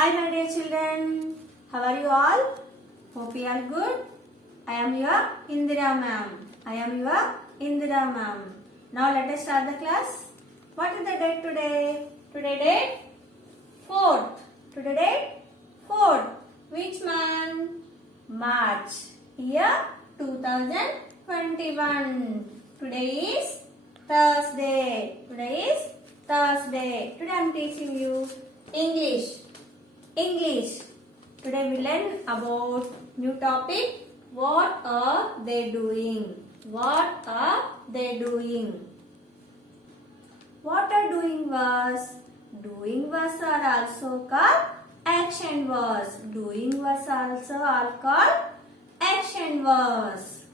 Hi my dear children, how are you all? Hope you are good. I am your Indira ma'am. Now let us start the class. What is the date today? Today date 4th. Which month? March. Year 2021. Today is Thursday. Today I am teaching you English. Today we learn about new topic. What are they doing? What are doing words? Doing words are also called action words. Doing words also are called action words.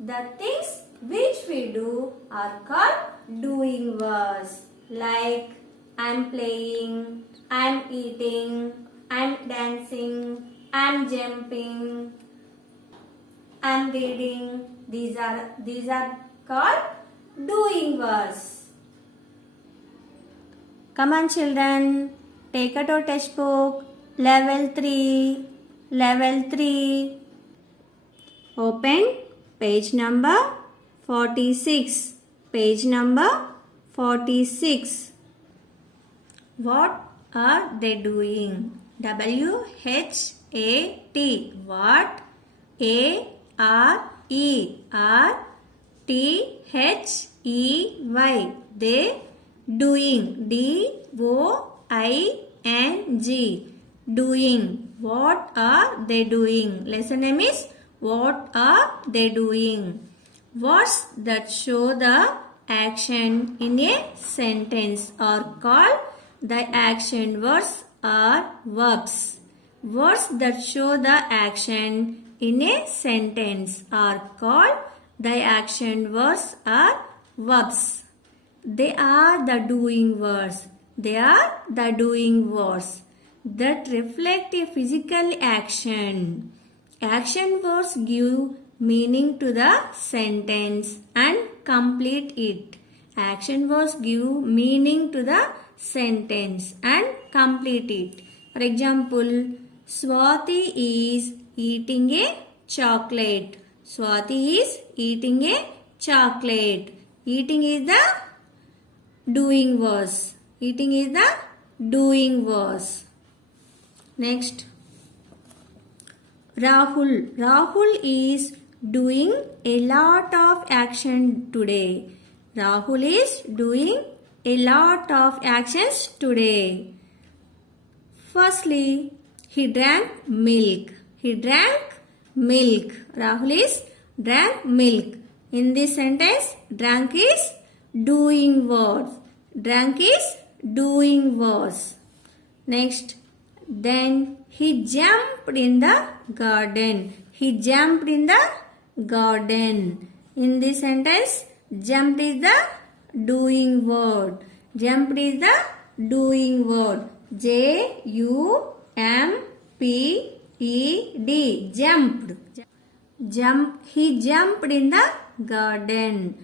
The things which we do are called doing words. Like I am playing, I am eating, I am dancing, I am jumping, I am reading. These are called doing words. Come on children, take out your textbook. Level 3. Open page number 46. What are they doing? W-H-A-T. What? A-R-E-R-T-H-E-Y. They doing. D-O-I-N-G. Doing. What are they doing? Lesson name is What are they doing? Words that show the action in a sentence are called the action words or verbs. Words that show the action in a sentence are called the action words or verbs. They are the doing words. That reflect a physical action. Action words give meaning to the sentence and complete it. Action words give meaning to the sentence and complete it. For example, Swati is eating a chocolate. Eating is the doing words. Next, Rahul is doing a lot of action today. Rahul is doing a lot of actions today. Firstly, he drank milk. Rahul is drank milk. In this sentence, drank is doing words. Next, then he jumped in the garden. In this sentence, jumped is the doing word. J-U-M-P-E-D. Jumped. He jumped in the garden.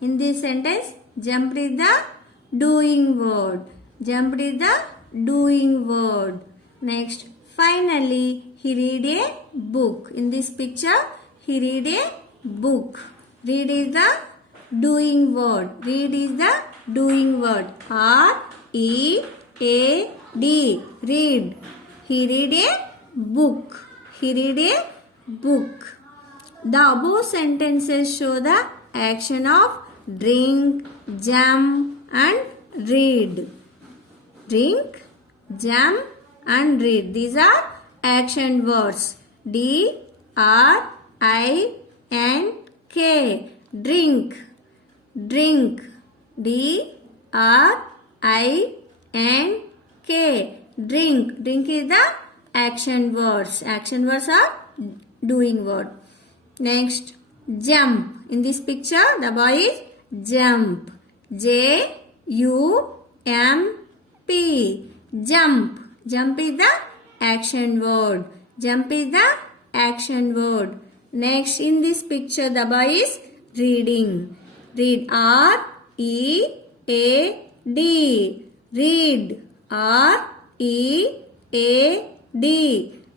In this sentence, jumped is the doing word. Next, finally, he read a book. In this picture, he read a book. Read is the doing word. R-E-A-D. Read. He read a book. The above sentences show the action of drink, jump and read. Drink, jump and read. These are action words. D-R-I-N-K. Drink. D-R-I-N-K. Drink is the action words. Action words are doing word. Next, jump. In this picture, the boy is jump. J-U-M-P. Jump is the action word. Next, in this picture, the boy is reading. Read. R-E-A D. Read. R-E-A-D.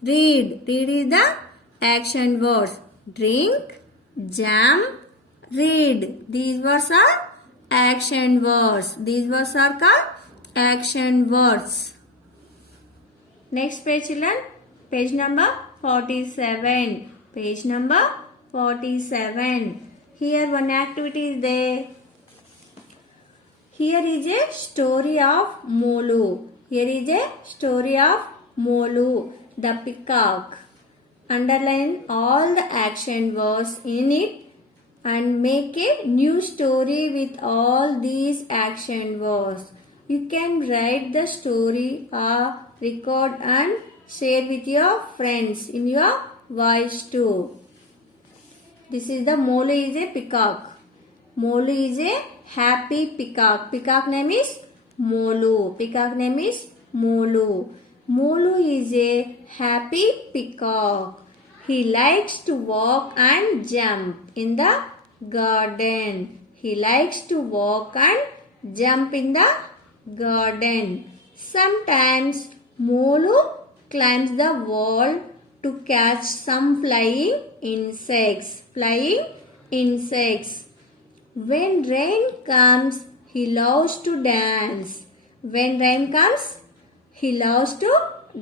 Read. Read is the action words. Drink, jump, read. These words are action words. These words are called action words. Next page children. Page number 47. Page number 47. Here one activity is there. Here is a story of Molu. Here is a story of Molu, the peacock. Underline all the action words in it and make a new story with all these action words. You can write the story or record and share with your friends in your voice too. This is the Molu is a peacock. Molu is a happy peacock. Peacock name is Molu. Peacock name is Molu. Molu is a happy peacock. He likes to walk and jump in the garden. He likes to walk and jump in the garden. Sometimes Molu climbs the wall to catch some flying insects. Flying insects. When rain comes, he loves to dance. When rain comes, he loves to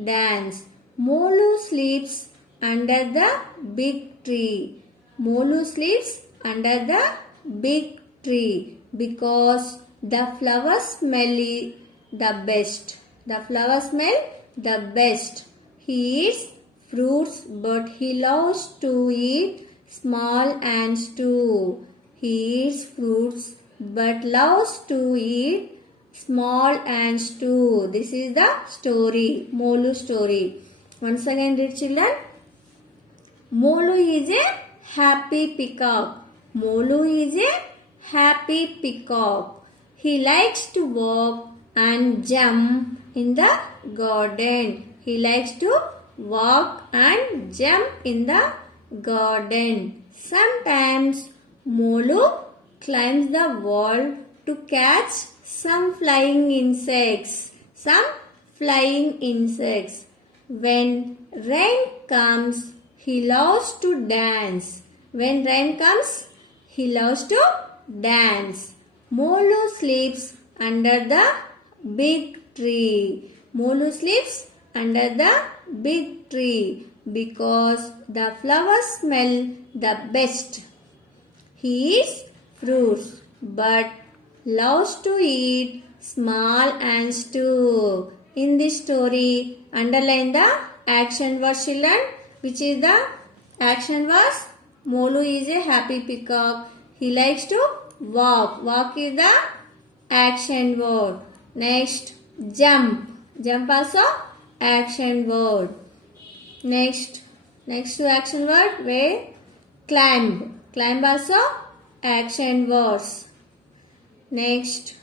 dance. Molu sleeps under the big tree. Molu sleeps under the big tree because the flowers smell the best. The flowers smell the best. He eats fruits but he loves to eat small ants too. He eats fruits but loves to eat small ants too. This is the story, Molu story. Once again read children. Molu is a happy peacock. Molu is a happy peacock. He likes to walk and jump in the garden. He likes to walk and jump in the garden. Sometimes Molu climbs the wall to catch some flying insects. Some flying insects. When rain comes, he loves to dance. When rain comes, he loves to dance. Molu sleeps under the big tree. Molu sleeps under the big tree because the flowers smell the best. He eats fruits but loves to eat small ants too. In this story, underline the action words children. Which is the action words? Molu is a happy peacock. He likes to walk. Walk is the action word. Next, jump. Jump also action word. Next to action word, where climb. Climb also action words. Next,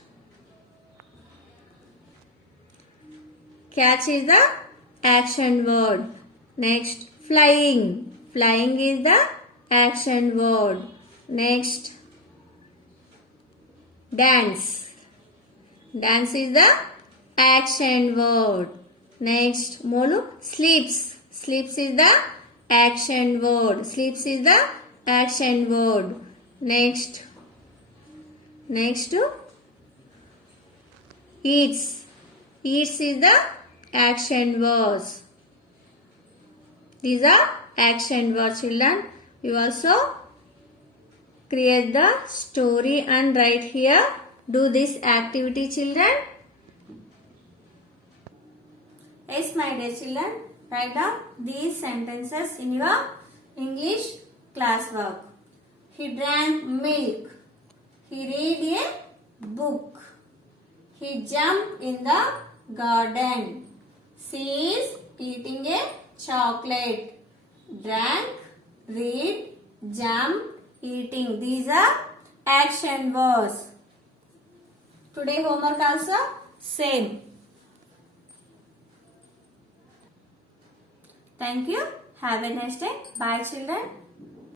catch is the action word. Next, flying. Flying is the action word. Next, dance. Dance is the action word. Next, Molu sleeps. Sleeps is the action word. Sleeps is the action word. Next eats. Eats is the action words. These are action words children. You also create the story and write here. Do this activity children. Yes my dear children. Write down these sentences in your English classwork. He drank milk. He read a book. He jumped in the garden. She is eating a chocolate. Drank, read, jump, eating. These are action words. Today homework also same. Thank you. Have a nice day. Bye children.